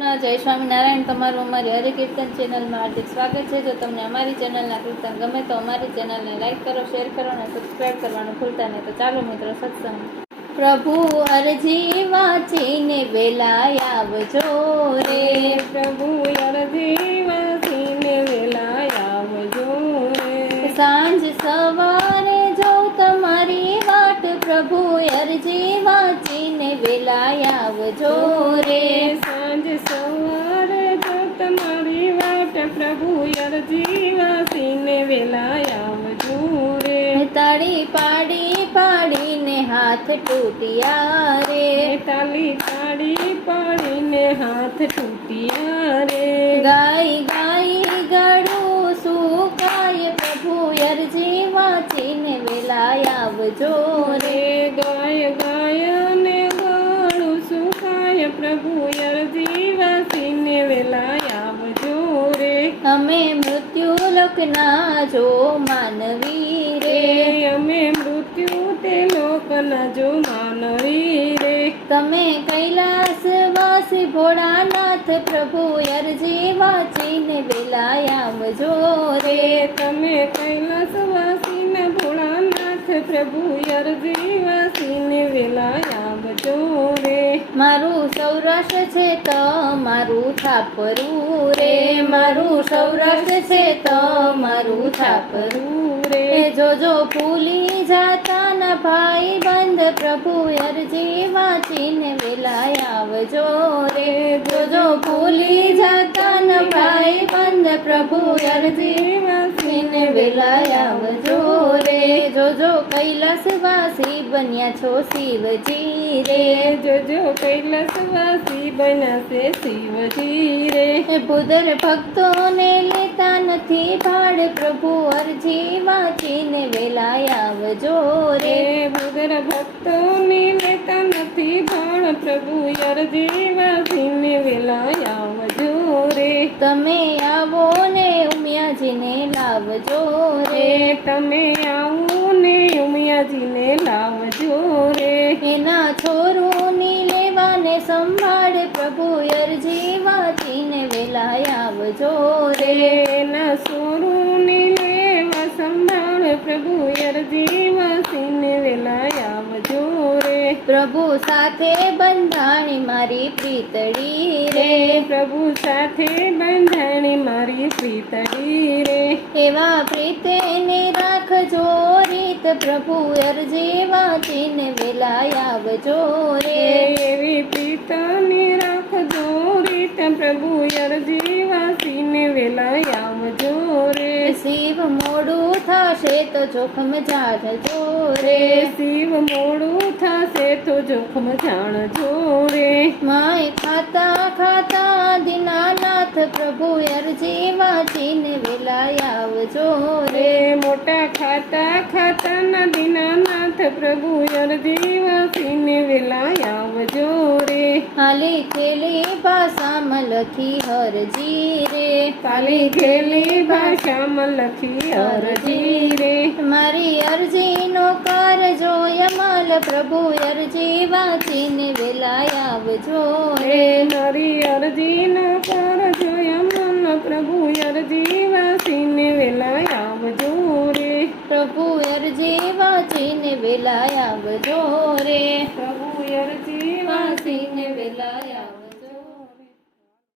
જય સ્વામિનારાયણ. તમારું અમારી હરિકીર્તન ચેનલમાં હાર્દિક સ્વાગત છે. જો તમને અમારી ચેનલના કીર્તન ગમે તો અમારી ચેનલને લાઈક કરો, શેર કરો અને સબસ્ક્રાઈબ કરવાનું ભૂલતા નહીં. તો ચાલો મિત્રો સત્સંગ. પ્રભુ અરજી વાંચીને વેલા આવજો રે, પ્રભુ અરજી વાંચીને વેલા આવજો રે. સાંજ સવારે જો તમારી વાટ, પ્રભુ અરજી વાંચીને વેલા આવજો રે. સાંજ સવારે જો તમારી વાટ, પ્રભુ અરજી વાંચીને વેલા આવજો રે. તાળી પાડી પાડીને હાથ તૂટ્યા રે, તાલી પાડી પાડીને હાથ તૂટ્યા રે. ગાય ગાય ગળું સુકાય, પ્રભુ અરજી વાંચીને વેલા આવજો રે. ગાય ગાય ને ગળું સુકાય, પ્રભુ અરજી વાંચીને વેલા આવજો રે. અમે મૃત્યુ લોકના જો માનવી રે, અમે મૃત્યુ તે લોકના જો માનવી રે. તમે કૈલાસવાસી ભોળાનાથ, પ્રભુ અરજી વાંચીને વેલા આવજો રે. તમે કૈલાસવાસીના ભોળાનાથ, પ્રભુ અરજી વાંચીને વેલા આવજો રે. મારું સૌરાષ્ટ્ર છે તો મારું છાપરું રે, મારું સૌરાષ્ટ્ર છે તો મારું છાપરું રે. જોજો ભૂલી જાતા ના ભાઈ બંધ, પ્રભુ અરજી વાંચીને વેલા આવજો રે. જોજો ભૂલી જાતા ના ભાઈ બંધ, પ્રભુ અરજી વાંચીને વેલા આવજો રે. જોજો કૈલાસવાસી બન્યા છો શિવજી રે, જોજો કૈલાસવાસી બન્યા છે શિવજી રે. ભૂદર ભક્તોને લેતા નથી ભાડ, પ્રભુ અરજી વાંચીને વેલા આવજો રે. ભૂદર ભક્તોને લેતા નથી ભાડ, પ્રભુ અરજી વાંચીને વેલા આવજો રે. તમે આવો ને ઉમિયાજીને લાવજો રે, તમે આવો ને ઉમિયાજીને લાવજો રે. એના છોરુની લેવાને સંભાળ, પ્રભુ અરજી વાંચીને વેલા આવજો રે. એના સોરુની લેવા સંભાળ, પ્રભુ અરજી વાંચીને વેલા આવજો રે. પ્રભુ સાથે બંધાણી મારી પ્રીતડી રે, પ્રભુ સાથે બંધાણી મારી પ્રીતડી રે. એવા પ્રીતને રાખજો રીત, પ્રભુ અરજી વાંચીને વેલા આવજો રે. એવી પ્રીતની રાખજો રીત, પ્રભુ અરજી વાંચીને વેલા આવજો રે. શિવ મોડું થશે તો જોખમ જાણજો રે, શિવ મોડું થશે તો જોખમ જાણજો રે. માય ખાતા ખાતા દીનાનાથ, પ્રભુ અરજી વાંચીને વેલા આવજો રે. મોટા ખાતા ખાતા ના દીનાનાથ, પ્રભુ અરજી વાંચીને વેલા આવજો રે. હાલી ખેલી ભાષામાં લખી હરજી રે, કાલી ઘેલી ભાષામાં લખી અરજી રે. મારી અરજીનો કરજો યમાલ, પ્રભુ અરજી વાંચીને વેલા આવજો રે. મારી અરજી ન કરજો યમન, પ્રભુ અરજી વાંચીને વેલા આવજો રે. પ્રભુ અરજી વાંચીને વેલા આવજો રે. પ્રભુ અરજી વાંચીને વેલા